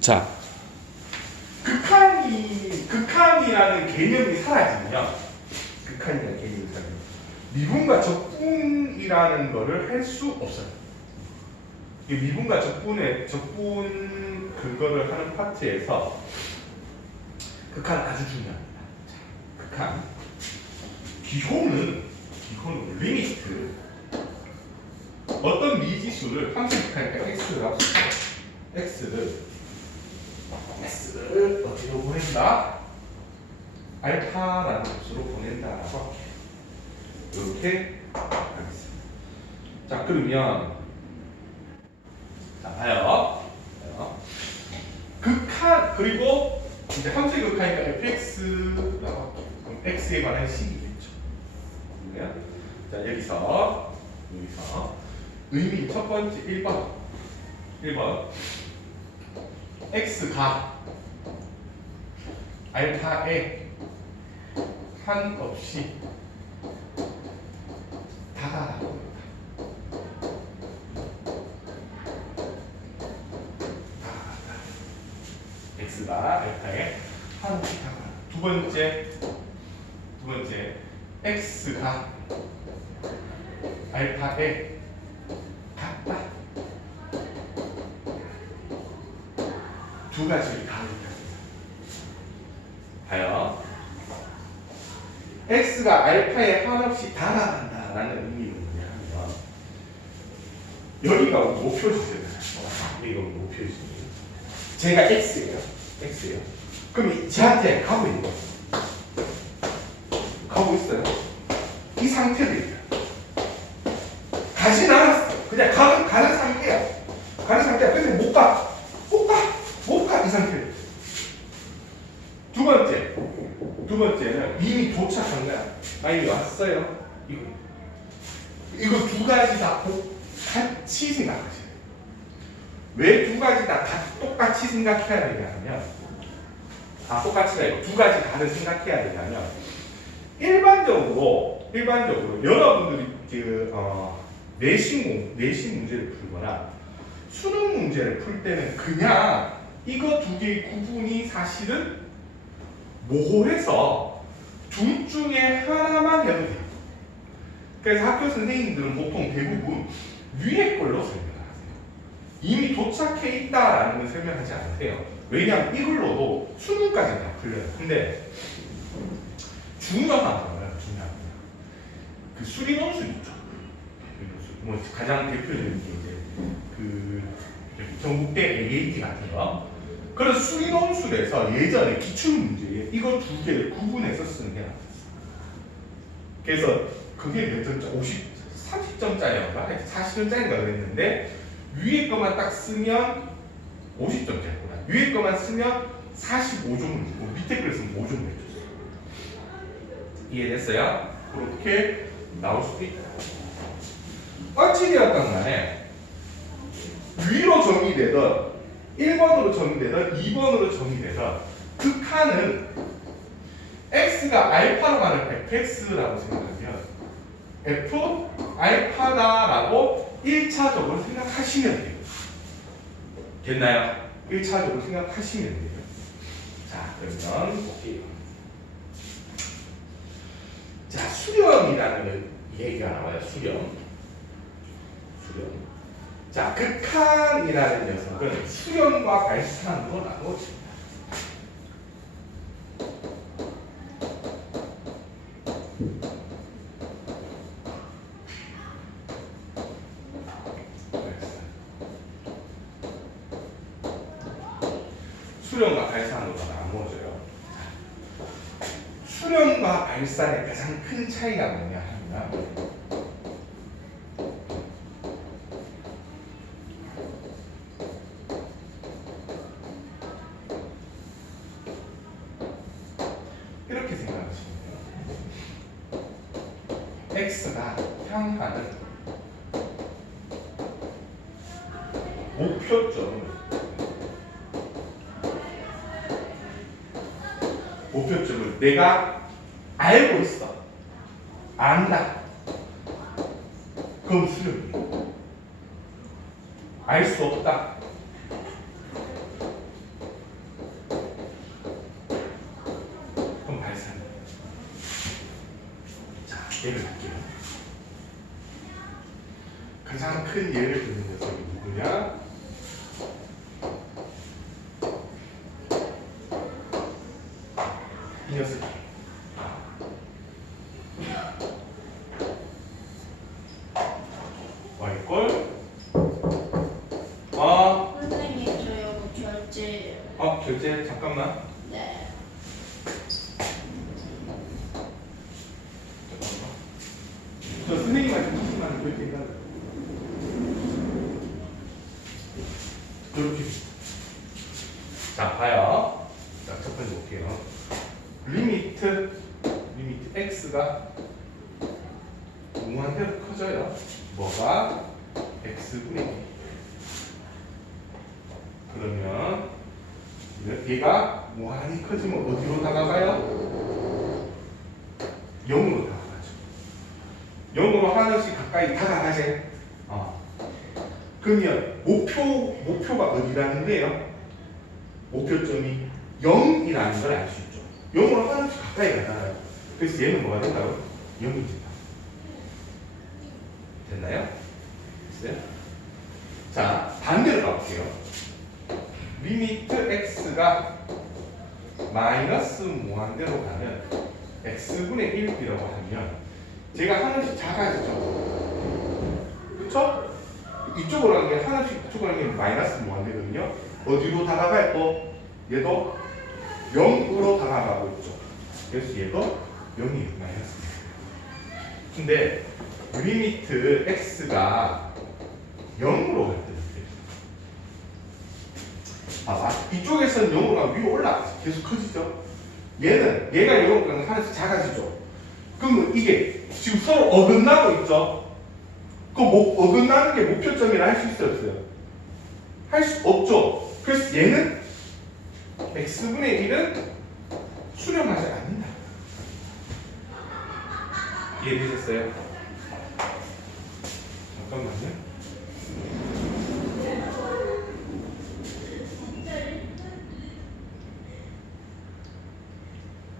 자, 극한이라는 개념이 사라지면, 미분과 적분이라는 거를 할 수 없어요. 이 미분과 적분 그거를 하는 파트에서 극한 아주 중요합니다. 자, 극한. 기호는 리미트. 어떤 미지수를 함수 극한이니까 x를 어디로 보낸다? 알파라는 값으로 보낸다라고 할게요. 이렇게 하겠습니다. 자, 그러면 자, 봐요. 극한 그리고 이제 함수의 극한이니까 fx라고 할게요. 그럼 x에 관한 식이겠죠. 자, 여기서 의미 첫 번째 1번 x가 알파에 한없이 다다라고 합니다. x가 알파에 한없이 다다. 두 번째 x가 알파에 같다. 두 가지를 다 봐요. x가 알파에 한없이 다가간다라는 의미는 뭐냐면 여기가 목표지잖아요. 여기가 목표지. 제가 x예요. 그럼 저한테 가고 있는 거예요. 가고 있어요. 이 상태를 가진 않았어. 그냥 가는 상태야. 그래서 못 가. 이 상태. 두 번째는 이미 도착한 거야. 이미 왔어요. 이거 두 가지 다 같이 생각하셔야 돼요. 왜 두 가지 다 똑같이 생각해야 되냐면, 똑같이가 아니고 두 가지 다를 생각해야 되냐면, 일반적으로 여러분들이 내신 문제를 풀거나 수능 문제를 풀 때는 그냥 이거 두 개의 구분이 사실은 모호해서 둘 중에 하나만 해도 돼요. 그래서 학교 선생님들은 보통 대부분 위에 걸로 설명하세요. 이미 도착해 있다라는 걸 설명하지 않으세요. 왜냐하면 이걸로도 수능까지는 다 풀려요. 근데 중요한 거예요. 그 수리논술 있죠. 가장 대표적인 게 이제 그 경북대 AAT 같은 거. 그래서 수리논술에서 예전에 기출문제에 이거 두 개를 구분해서 쓰는 게 나왔어요. 그래서 그게 몇 점짜? 30점짜리인가? 40점짜리인가 그랬는데 위에 것만 딱 쓰면 50점짜리구나. 위에 것만 쓰면 45점을 주고 밑에 걸 쓰면 5점을 해줬어요. 이해됐어요? 그렇게 나올 수도 있다. 어찌되었던 간에 위로 정의되던 1번으로 정의되던 2번으로 정의되던 극한은 x가 알파로 가는 fx라고 생각하면 f 알파다라고 1차적으로 생각하시면 돼요. 됐나요? 1차적으로 생각하시면 돼요. 자, 그러면 볼게요. 자, 수렴이라는 얘기가 나와요. 수렴. 자, 극한이라는 녀석은 수렴과 발산으로 나누어집니다. 수렴과 발산으로 나누어져요. 수렴과 발산의 가장 큰 차이가 뭐냐 하면 이렇게 생각하시면 돼요. x가 향하는 목표점을 내가 알고 있어. 안다. 그럼 수렴이에요. 알 수 없다. 예를 들게요. 가장 큰 예를 드는 녀석이 누구냐? 이 녀석이 y꼴 선생님 저 이거 결제예요. 결제 잠깐만. 네. 저 선생님한테 무슨 결제 인가 이렇게. 자 봐요. 자 첫 번째 볼게요. 리미트 x가 무한대로 커져요. 뭐가? x분의 2. 그러면 얘가 무한히 커지면 어디로 다가가요? 0으로 다가가죠. 0으로 하나씩 가까이 다가가지. 그러면 목표가 어디라는 거예요? 목표점이 0이라는 걸 알 수 있죠. 0으로 하나씩 가까이 가잖아요. 그래서 얘는 뭐가 된다고? 0이 된다. 됐나요? 됐어요? 자, 반대로 가볼게요. 리미트 x가 마이너스 무한대로 가는 x분의 1이라고 하면 제가 하나씩 작아지죠. 그쵸? 이쪽으로 가는 게 하나씩 이쪽으로 가는 게 마이너스 무한대거든요. 어디로 다가가요? 또 얘도 0으로 다가가고 있죠. 그래서 얘도 0이 마이너스. 근데 리미트 x가 0으로 갈 때는 봐봐. 이쪽에서는 0으로 가면 위로 올라가죠. 계속 커지죠. 얘가 0으로 가면 하나씩 작아지죠. 그러면 이게 지금 서로 어긋나고 있죠. 그 어긋나는 게 목표점이라 할 수 있어요, 없어요? 할 수 없죠. 그래서 얘는 x분의 1은 수렴하지 않는다. 이해되셨어요? 잠깐만요.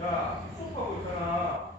야, 수업하고 있잖아.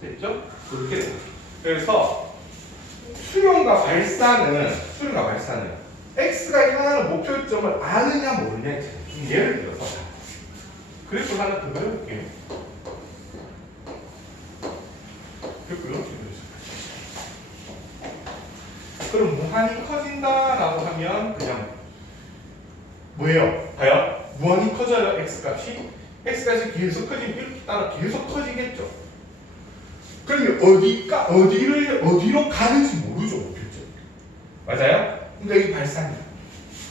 됐죠? 그렇게 돼요. 그래서 수렴과 발사는 x가 향하는 목표점을 아느냐 모르냐. 예를 들어서 그래프 하나 더 그려볼게요. 그래프 이렇게 그려주세요. 그럼 무한히 커진다라고 하면 그냥 뭐예요? 봐요. 무한히 커져요. x값이 계속 커지면 이렇게 따라 계속 커지겠죠. 그러면 어디로 가는지 모르죠, 목표점. 맞아요? 그러니까 이 발산이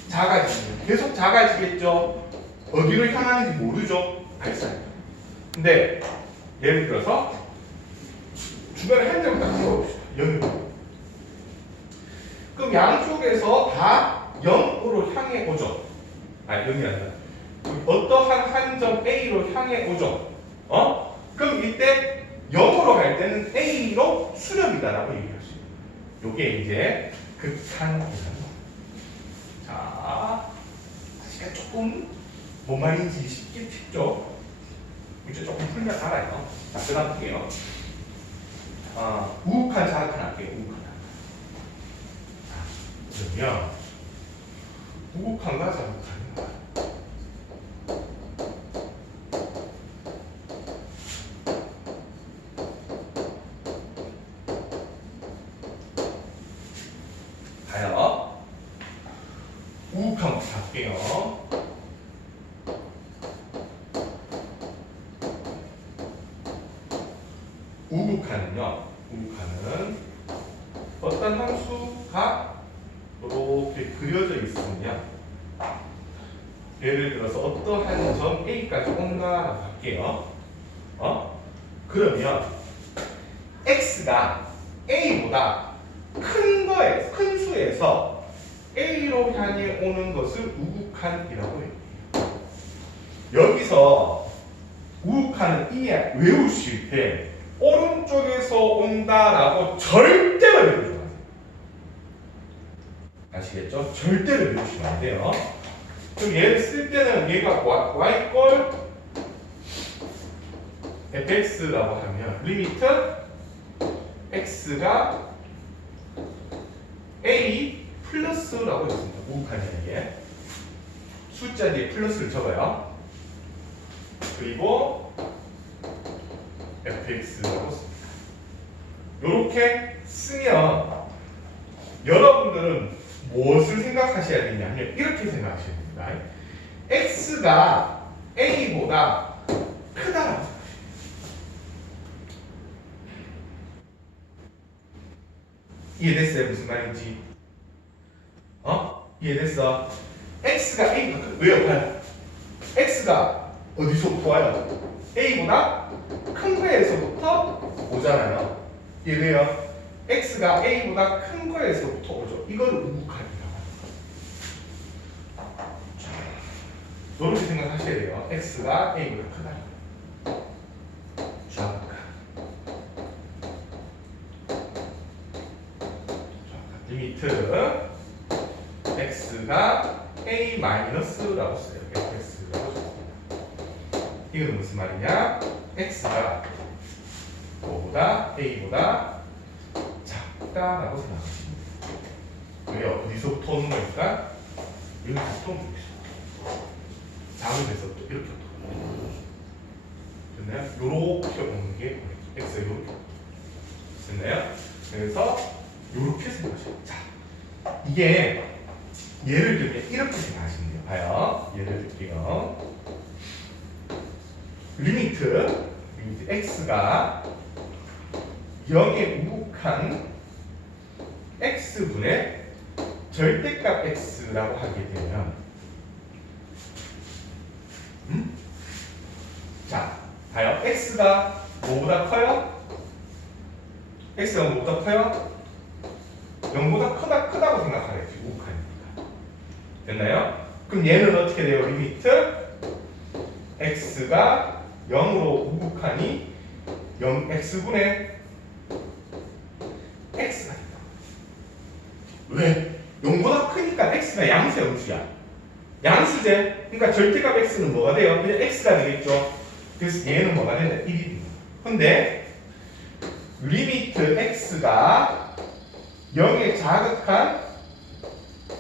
작아지면 계속 작아지겠죠. 어디로 향하는지 모르죠, 발산이. 근데 예를 들어서 중간에 한 점을 딱 찍어봅시다. 0으로. 그럼 양쪽에서 다 0으로 향해 오죠. 0이 아니라 어떠한 한 점 A로 향해 오죠. 그럼 이때 0으로 갈 때는 A로 수렴이다라고 얘기할 수 있어요. 이게 이제 극한이다. 자, 아직까지 조금 뭔 말인지 쉽게 쉽죠? 이제 조금 풀면 알아요. 자, 그 다음 볼게요. 우극한 자극한 할게요. 우극한. 그러면 우극한과 자극한. 가요. 우극한부터 할게요. 우극한은요. 우극한은 어떤 함수가 이렇게 그려져 있으면 예를 들어서 어떠한 점 A까지 온다라고 할게요. 그러면 x가 a보다 큰 수에서 a로 향해 오는 것을 우극한이라고 해요. 여기서 우극한은 이미 외우실 때 오른쪽에서 온다라고 절대로 외우지 마세요. 아시겠죠? 절대로 외우시면 안 돼요. 그럼 얘를 쓸 때는 얘가 y꼴 fx라고 하면 리미트 x가 a 플러스라고 했습니다. 우극한이야 이게. 숫자 뒤에 플러스를 적어요. 그리고 fx라고 씁니다. 이렇게 쓰면 여러분들은 무엇을 생각하셔야 되냐면 이렇게 생각하셔야 됩니다. x가 a보다 크다라고 생각하셔야 돼요. 이해됐어요? 무슨 말인지? 이해됐어? x가 a보다 왜요? 봐요. x가 어디서부터 와요? a보다 큰 거에서부터 오잖아요. 이해돼요? x가 a보다 큰 거에서부터 오죠. 이걸 우극한이라고 합니다. 이렇게 생각하셔야 돼요. x가 a보다 크다. 좌극한. 리미트 x가 a 마이너스라고 써요. fx라고 써요. 이건 무슨 말이냐? x가 뭐보다 a보다 작다라고 생각하시면 돼요. 왜요? 어디서부터 오는 거니까? 여기서부터 오는 거죠. 작은 데서 또 이렇게 됐나요? 요렇게 오는 게 x가 요렇게 됐나요? 그래서 요렇게 생각하시면 돼요. 자, 이게 예를 들면 이렇게 생각하시면 돼요. 봐요. 예를 들면 리미트 x가 0에 우극한 x분의 절대값 x라고 하게 되면 자, 봐요. x가 뭐보다 커요? x가 뭐보다 커요? 0보다 크다고 생각하겠지. 우극하니까. 됐나요? 그럼 얘는 어떻게 돼요? 리미트 x가 0으로 우극하니 0x분의 x가 된다. 왜? 0보다 크니까 x가 양수야, 음수야. 양수제. 그러니까 절대값 x는 뭐가 돼요? 그냥 x가 되겠죠. 그래서 얘는 뭐가 된다? 1이 됩니다. 근데 리미트 x가 0에 자극한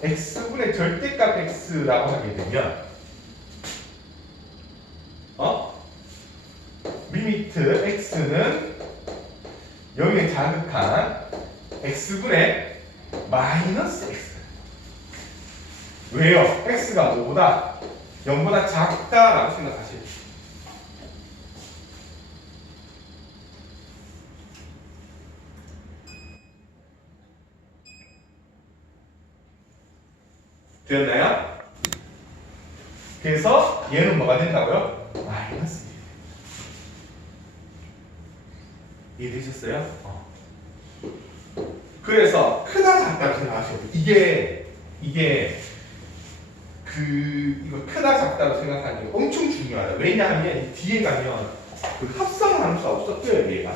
x분의 절대값 x라고 하게 되면 리미트 x는 0에 자극한 x분의 마이너스 x. 왜요? x가 뭐보다 0보다 작다라고 생각하시죠. 되었나요? 그래서 얘는 뭐가 된다고요? 마이너스 1. 이해되셨어요? 그래서 크다 작다를 생각하셔야 돼요. 이게 이거 크다 작다로 생각하는 게 엄청 중요하다. 왜냐하면 뒤에 가면 그 합성함수가 섞여요. 얘가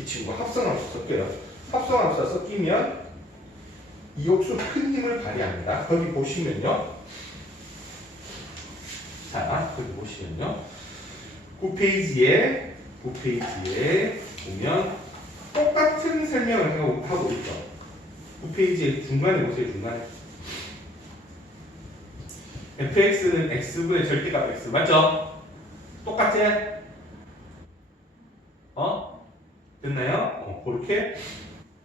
이 친구가 합성함수 섞여요. 합성함수가 섞이면 이 역수 큰 힘을 발휘합니다. 거기 보시면요. 자, 거기 보시면요. 9페이지에 보면 똑같은 설명을 하고 있죠. 9페이지에 중간에 보세요. 중간에. fx는 x분의 절대값 x. 맞죠? 똑같지? 됐나요? 그렇게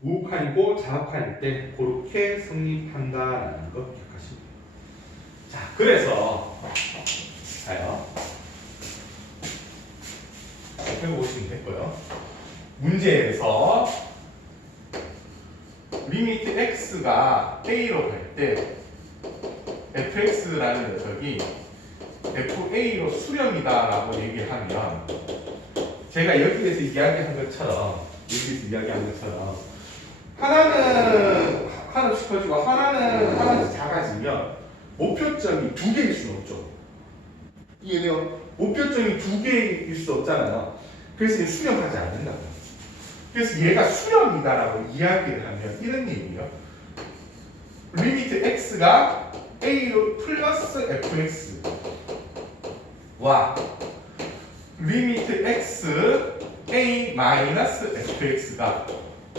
우극한이고 자극한일 때 그렇게 성립한다라는 거 기억하시면 돼요. 자, 그래서 자요. 해보시면 됐고요. 문제에서 리미트 x가 a로 갈 때 fx라는 녀석이 fa로 수렴이다라고 얘기하면 제가 여기에서 이야기한 것처럼 하나는 하나씩 커지고 하나는 하나씩 작아지면 목표점이 두 개일 수는 없죠. 이해돼요? 목표점이 두 개일 수 없잖아요. 그래서 수렴하지 않는다고요. 그래서 얘가 수렴이다라고 이야기를 하면 이런 얘기예요. 리미트 x가 a로 플러스 fx 와 리미트 x a 마이너스 fx가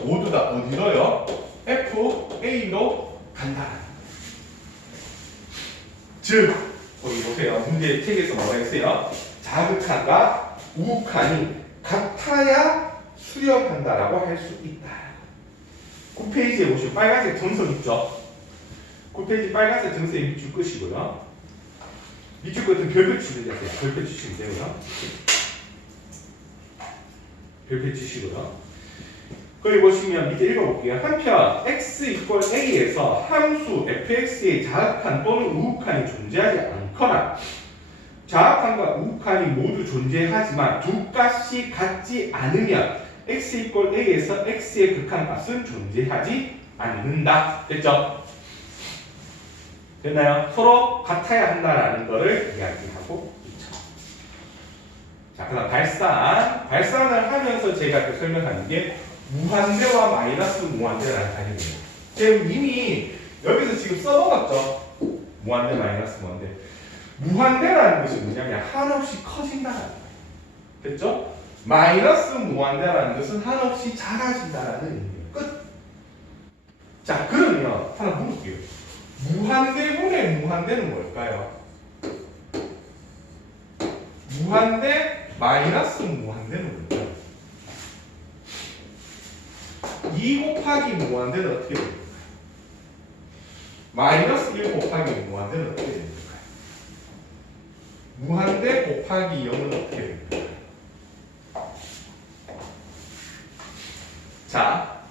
모두 다 어디로요? f a로 간다. 즉 거기 보세요. 문제 책에서 뭐가 있어요? 자극한과 우극한이 같아야 수렴한다라고 할 수 있다. 9페이지에 보시면 빨간색 정석 있죠? 9페이지 빨간색 정석이 밑줄 끝이고요. 밑줄 끝은 별표 치면 되세요. 별표 치시면 되고요. 별표 치시고요. 거기 보시면 밑에 읽어볼게요. 한편 x 이퀄 a에서 함수 fx의 자악한 또는 우극한이 존재하지 않거나 자악한과 우극한이 모두 존재하지만 두 값이 같지 않으면 x 이퀄 a에서 x의 극한값은 존재하지 않는다. 됐죠? 됐나요? 서로 같아야 한다라는 것을 이야기하고 있죠. 자, 그 다음 발산을 하면서 제가 그 설명하는 게 무한대와 마이너스 무한대라는概念이에요. 제가 이미 여기서 지금 써먹었죠. 무한대 마이너스 무한대. 무한대라는 것이 뭐냐면 한없이 커진다는 거예요. 됐죠? 마이너스 무한대라는 것은 한없이 작아진다는 의미예요. 끝. 자, 그러면 하나 물을게요. 무한대분의 무한대는 뭘까요? 무한대 마이너스 무한대는 뭘까요? 2 곱하기 무한대는 어떻게 됩니까? 마이너스 1 곱하기 무한대는 어떻게 됩니까? 무한대 곱하기 0은 어떻게 됩니까? 자,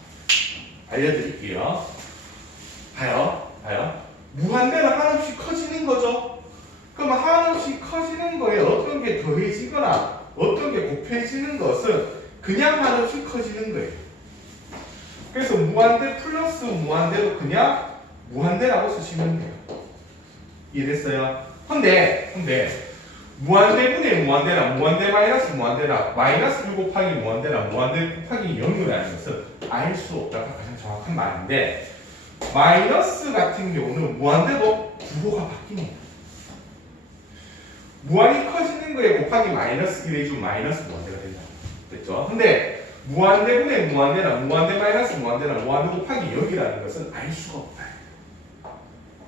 알려드릴게요. 봐요. 무한대는 한없이 커지는 거죠. 그럼 한없이 커지는 거에 어떤 게 더해지거나 어떤 게 곱해지는 것은 그냥 한없이 커지는 거예요. 그래서 무한대 플러스 무한대로 그냥 무한대라고 쓰시면 돼요. 이해됐어요? 근데 무한대분의 무한대나 무한대 마이너스 무한대나 마이너스 1 곱하기 무한대나 무한대 곱하기 0이라는 것은 알 수 없다가 가장 정확한 말인데 마이너스 같은 경우는 무한대도 구호가 바뀝니다. 무한이 커지는 거에 곱하기 마이너스 1 해주면 마이너스 무한대가 된다. 됐죠? 근데 무한대분의 무한대나 무한대 마이너스 무한대나 무한대 곱하기 0이라는 것은 알 수가 없다.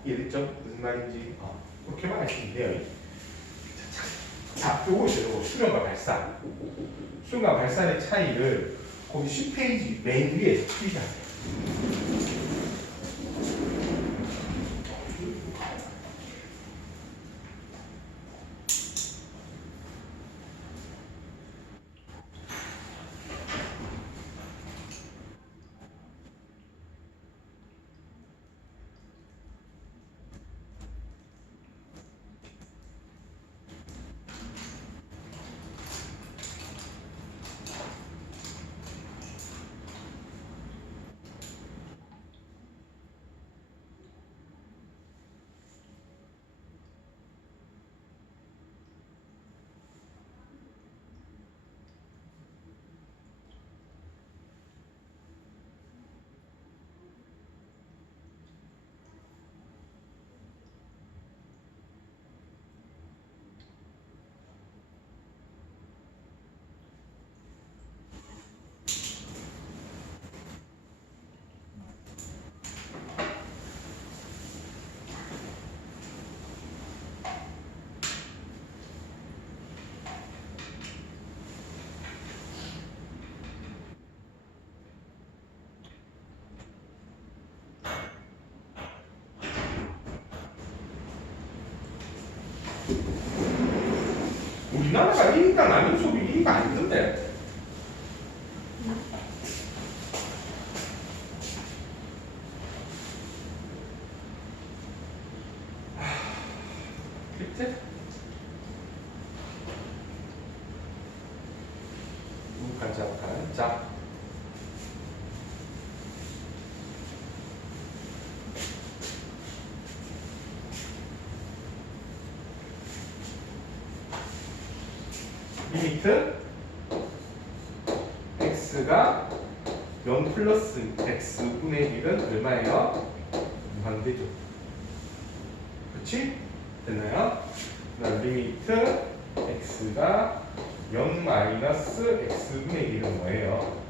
이해됐죠? 무슨 말인지 그렇게만 하시면 돼요. 자, 요거 있어요. 요거 수렴과 발산. 수렴과 발산의 차이를 거기 10페이지 맨 위에 표시하세요. 우리나라가 1인당 라면 소비 1위가 아니던데. 그치? 잠깐. 자. 리미트 x가 0 플러스 x분의 1은 얼마예요? 무한대죠. 그치? 됐나요? 그다음 리미트 x가 0 마이너스 x분의 1은 뭐예요?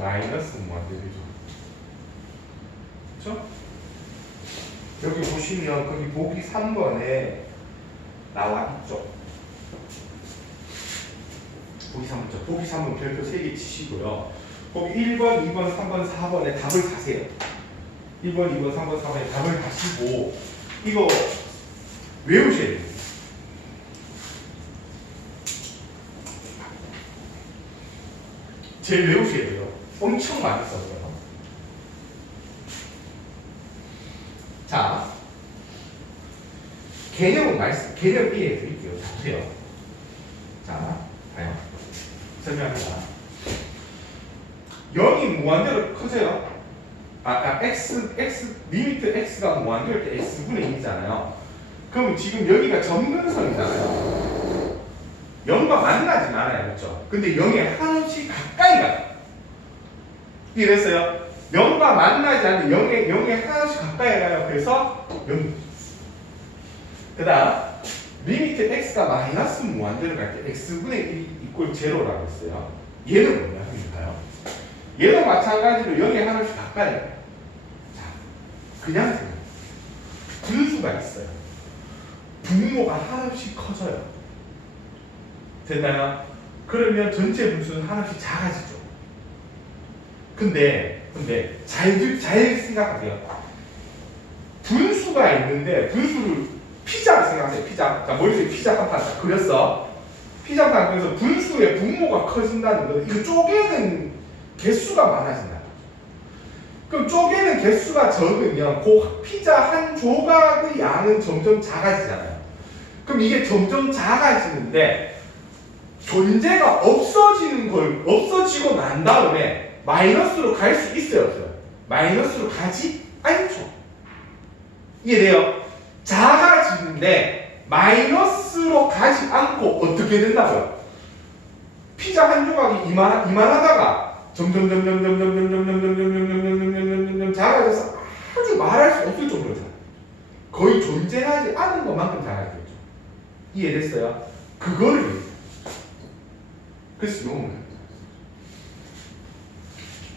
마이너스 무한대죠. 그쵸? 여기 보시면 거기 보기 3번에 나와 있죠. 보기 3번 별표 3개 치시고요. 거기 1번, 2번, 3번, 4번에 답을 다세요. 1번, 2번, 3번, 4번에 답을 다시고 이거 외우셔야 돼요. 제일 외우셔야 돼요. 엄청 많이 써요. 자, 개념 이해해 드릴게요. 보세요. 자, 봐요. 설명합니다. 0이 무한대로 커져요. 리미트 x가 무한대일 때 x분의 1이잖아요. 그럼 지금 여기가 점근선이잖아요. 0과 만나진 않아요. 그렇죠? 근데 0에 한없이 가까이 가요. 이해됐어요? 0과 만나지 않는데 0에 한없이 가까이 가요. 그래서 0. 그 다음 리미트 x가 마이너스 무한대로 갈 때 x분의 1이 이꼴 제로라고 했어요. 얘는 뭐냐 하니까요. 얘도 마찬가지로 0에 한없이 가까이 가요. 자, 그냥 생각해요. 분수가 있어요. 분모가 한없이 커져요. 됐나요? 그러면 전체 분수는 한없이 작아지죠. 근데 잘 생각하세요. 분수가 있는데 분수를 피자 생각하세요. 피자. 자, 머릿속에 피자 한 판 그렸어. 피자 한 판 그래서 분수의 분모가 커진다는 건 이거 쪼개는 개수가 많아진다. 그럼 쪼개는 개수가 적으면 그 피자 한 조각의 양은 점점 작아지잖아요. 그럼 이게 점점 작아지는데 존재가 없어지고 난 다음에 마이너스로 갈 수 있어요, 없어요? 마이너스로 가지 않죠. 이해돼요? 작아지는데 마이너스로 가지 않고 어떻게 된다고요? 피자 한 조각이 이만하다가 점점 작아져서 아주 말할 수 없을 정도로 작아요. 거의 존재하지 않은 것만큼 작아지겠죠. 이해됐어요? 그거를 그래서 요거는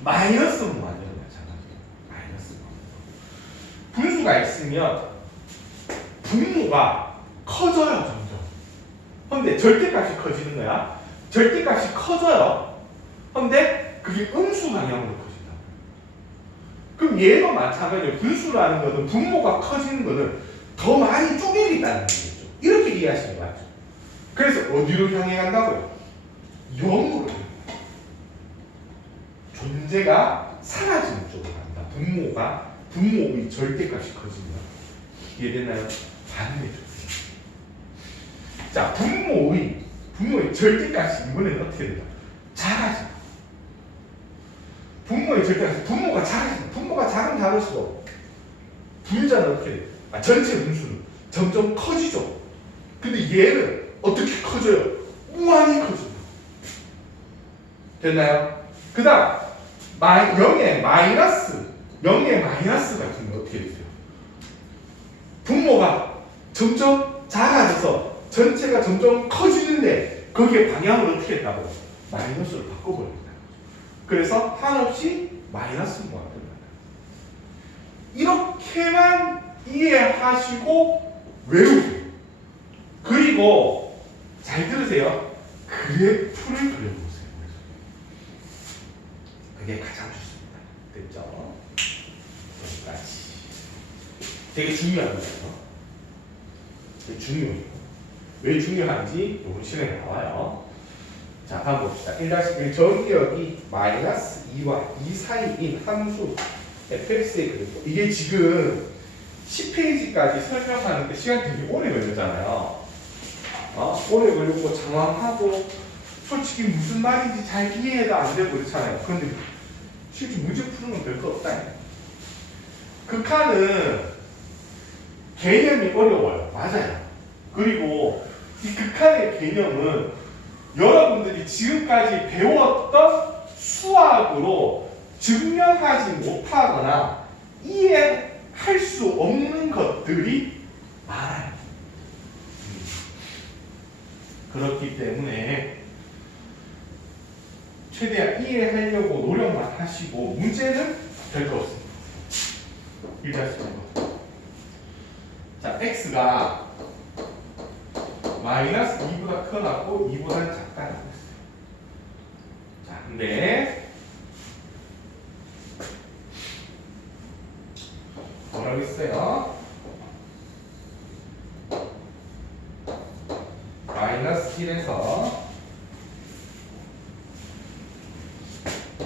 마이너스 무한대로 마찬가지예요. 마이너스 무한대로. 분수가 있으면 분모가 커져요, 점점. 근데 절대값이 커지는 거야. 절대값이 커져요. 근데 그게 음수 방향으로 커진다. 그럼 얘도 마찬가지로 분수라는 것은 분모가 커지는 것은 더 많이 쪼개겠다는 얘기죠. 이렇게 이해하시는 거 맞죠? 그래서 어디로 향해 간다고요? 0으로 존재가 사라지는 쪽으로 간다. 분모의 절대값이 커진다. 이해됐나요? 반대죠. 자, 분모의 절대값이 이번에는 어떻게 된다? 작아진다. 분모의 절대값이 분모가 작아진다. 분모가 작으면 작을수록 분자는 어떻게 돼? 전체 분수는 점점 커지죠. 근데 얘는 어떻게 커져요? 무한히 커진다. 됐나요? 그 다음 0의 마이너스 같은 거 어떻게 되세요? 분모가 점점 작아져서 전체가 점점 커지는데 거기에 방향을 어떻게 했다고? 마이너스로 바꿔버린다. 그래서 한없이 마이너스 무한대로 간다. 이렇게만 이해하시고 외우세요. 그리고 잘 들으세요. 그래프를 그려보세요. 그게 가장 좋습니다. 됐죠? 여기까지. 되게 중요한 거예요. 되게 중요해요. 왜 중요한지 이번 시간에 나와요. 자, 다음 봅시다. 1-1 전기역이 마이너스 2와 2 사이인 함수 fx의 그래프. 이게 지금 10페이지까지 설명하는데 시간 되게 오래 걸렸잖아요. 오래 걸리고 장황하고 솔직히 무슨 말인지 잘 이해가 안 되고 그렇잖아요. 그런데 실제 문제 푸는 건 별거 없다. 극한은 개념이 어려워요. 맞아요. 그리고 이 극한의 개념은 여러분들이 지금까지 배웠던 수학으로 증명하지 못하거나 이해할 수 없는 것들이 많아요. 그렇기 때문에 최대한 이해하려고 노력만 하시고 문제는 별거 없습니다. 일자수로. 자, x가 마이너스 2보다 커놨고 2보다는 작다라고 했어요. 자, 근데 뭐라고 했어요? 마이너스 1에서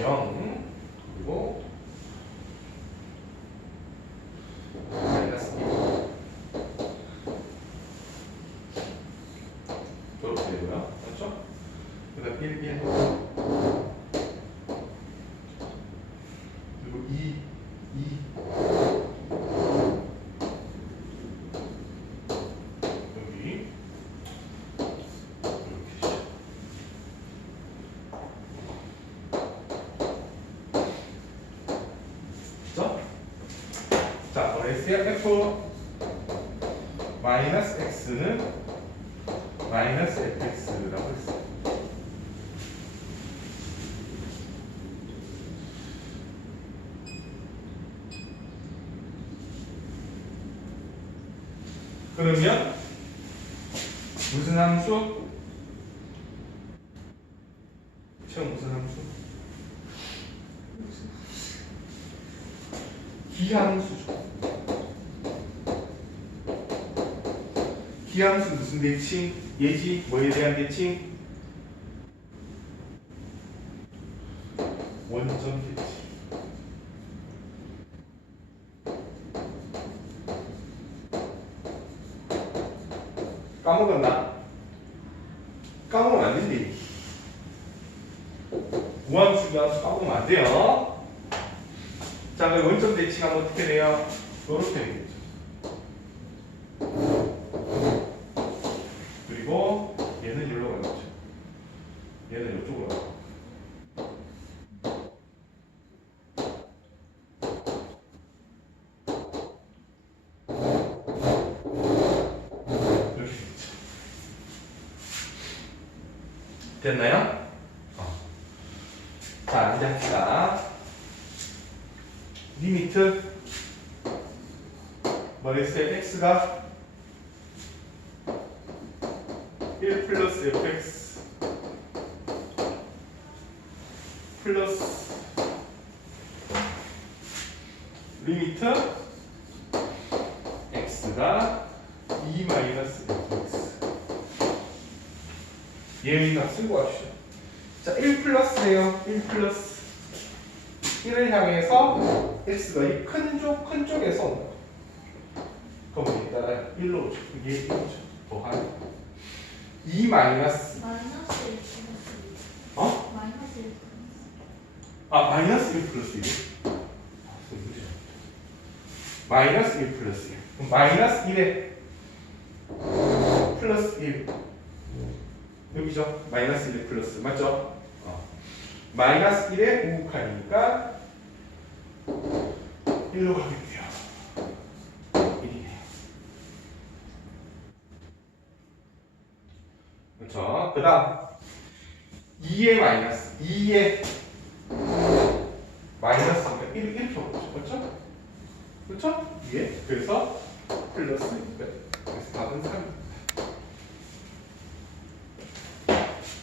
0 그리고 마이너스 1 이렇게 되고요. 맞죠? 그다음 1, 1 그리고 2, 2 여기 이렇게 그죠? 자, 뭐랬어요? f 마이너스 x는 마이너스 fx라고 했어요. 그러면 무슨 함수? 처음 무슨 함수? 기함수죠. 기함수 무슨 대칭? 예지? 뭐에 대한 대칭? 원점 대칭. 까먹었나? 까먹으면 안 된대. 무함수, 기함수 까먹으면 안 돼요. 자, 그럼 원점 대칭하면 어떻게 돼요? 이렇게 되겠죠. 그리고 얘는 이리로 가겠죠. 얘는 이쪽으로 가고. 이렇게 되겠죠. 됐나요? 자, 이제 합시다. 리미트 뭐랬어요? x가 1 플러스 fx 플러스 리미트 x가 2 마이너스 fx 예의값 쓰고 가시죠. 자, 1 플러스래요. 1 플러스 1을 향해서 x가 이 큰 쪽에서 온다. 그럼 이따가 1로 오죠. 이게 1로죠. 더하기 2 마이너스 마이너스 1 플러스 어? 마이너스 1 아, 마이너스 1 플러스 1. 마이너스 1 플러스 1. 그럼 마이너스 1에 플러스 1. 여기죠? 마이너스 1에 플러스. 맞죠? 마이너스 1에 5칸이니까 1로 가겠네요. 1이네요. 그렇죠? 그 다음 2에 마이너스 2에 마이너스 1 이렇게 오죠. 그렇죠? 그렇죠? 예. 그래서 플러스 6. 그래서 답은 3입니다.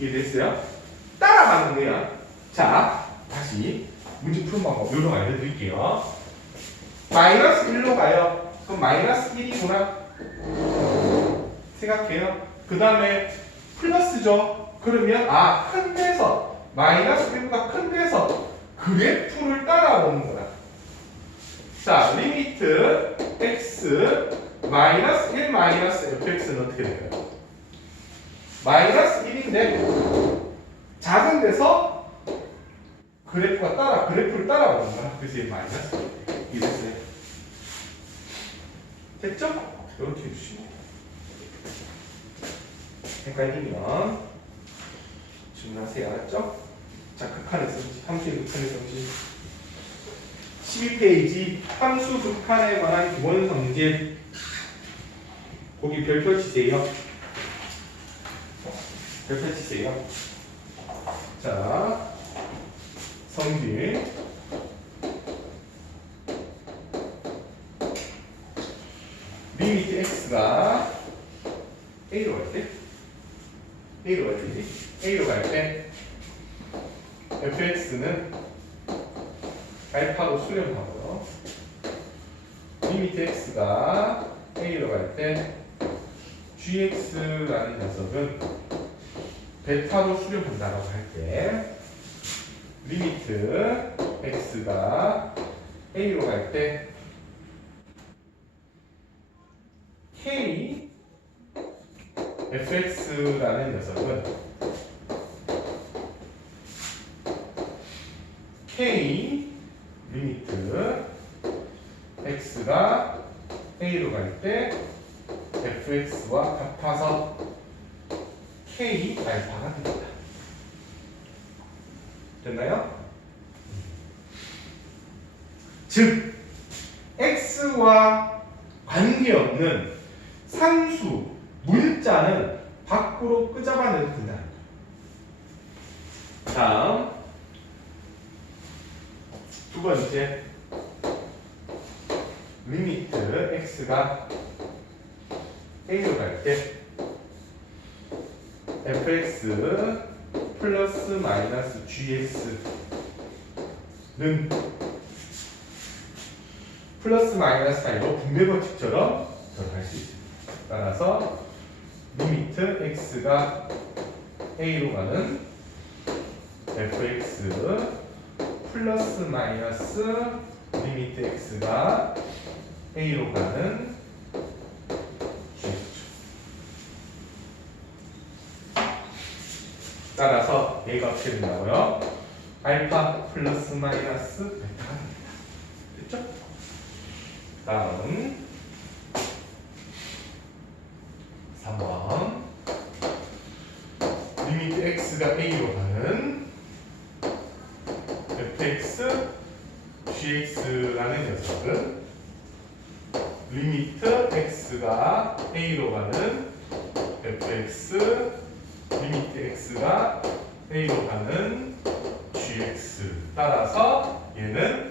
이해됐어요? 따라가는 거야. 자, 다시 문제 푸는 방법 요령 알려드릴게요. 마이너스 1로 가요. 그럼 마이너스 1이구나 생각해요. 그 다음에 플러스죠. 그러면 큰 데서 마이너스 1보다 큰 데서 그래프를 따라오는구나. 자, 리미트 x 마이너스 1 마이너스 fx는 어떻게 돼요? 마이너스 1인데 작은 데서 그래프를 따라가는 거야. 그래서 얘 마이너스 이랬어요. 됐죠? 이렇게 해주시면 돼요. 헷갈리면 주문하세요. 알았죠? 자, 극한의 성질, 함수의 극한의 성질. 12페이지 함수 극한에 관한 기본 성질. 거기 별표 치세요. 별표 치세요. 자, 성질. 리미트 x가 a로 갈 때, a로 갈 때, fx는 알파로 수렴하고요. 리미트 x가 a로 갈 때, gx라는 녀석은 베타로 수렴한다라고 할 때, 리미트 x가 a로 갈 때, k fx라는 녀석은 k 리미트 x가 a로 갈 때 fx와 같아서 k 알파가 됩니다. 됐나요? 즉 x와 관계없는 상수, 문자는 밖으로 끄집어내도 된다. 다음 두 번째, 리미트 x가 a로 갈 때 fx 플러스 마이너스 gx는 플러스 마이너스 아니고 분배 법칙처럼 들어갈 수 있습니다. 따라서 리미트 x가 a로 가는 fx 플러스 마이너스 리미트 x가 a로 가는 gx. 따라서 a가 어떻게 된다고요? 알파 플러스 마이너스 베타가 됩니다. 됐죠? 다음 3번 리미트 x가 a로 가는 fx gx라는 녀석은 리미트 x가 a로 가는 fx 리미트 x가 a로 가는 gx. 따라서 얘는